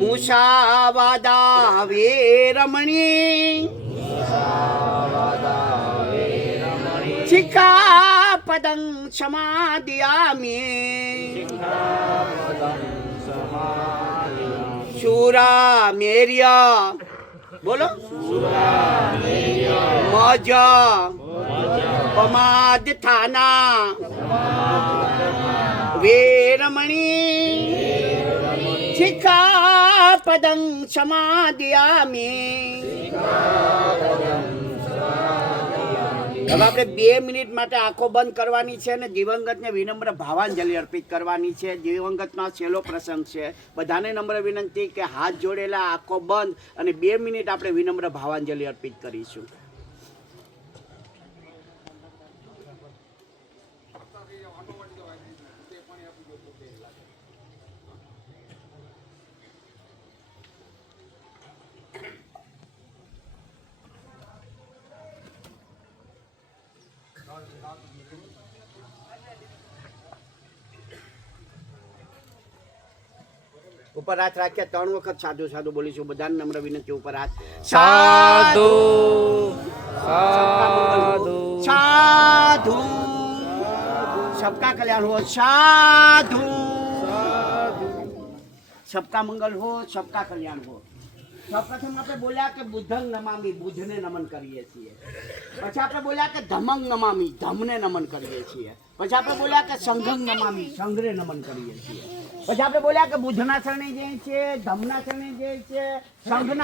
મુસાવાદા વેરમણી શિખાપદં સમાદિયામિ શુરા મેરિયા બોલો. મજ. પમાદ થાના વેરમણી શિખાપદં સમાદિયામિ હવે આપણે બે મિનિટ માટે આંખો બંધ કરવાની છે અને દિવંગતને વિનમ્ર ભાવાંજલિ અર્પિત કરવાની છે દિવંગતનો છેલ્લો પ્રસંગ છે। બધાને નમ્ર વિનંતી કે હાથ જોડેલા, આંખો બંધ અને બે મિનિટ આપણે વિનમ્ર ભાવાંજલિ અર્પિત કરીશું. ઉપર હાથ રાખ્યા ત્રણ વખત સાધુ સાધુ બોલીશું બધાને નમ્ર વિનંતી ઉપર હાથ. સાધુ સાધુ સાધુ. સબકા કલ્યાણ હો સાધુ. સબકા મંગલ હો સબકા કલ્યાણ હો. સૌપ્રથમ આપણે બોલ્યા કે બુદ્ધંગ નમામી, બુદ્ધને નમન કરીએ છીએ. પછી આપણે બોલ્યા કે ધમંગ નમામી, ધમને નમન કરીએ છીએ. પછી આપણે બોલ્યા કે સંઘંગ નમામી, સંઘને નમન કરીએ છીએ. પછી આપણે બોલ્યા કે બુદ્ધના શરણે જઈએ છીએ, ધમના શરણે જઈએ છીએ, સંઘના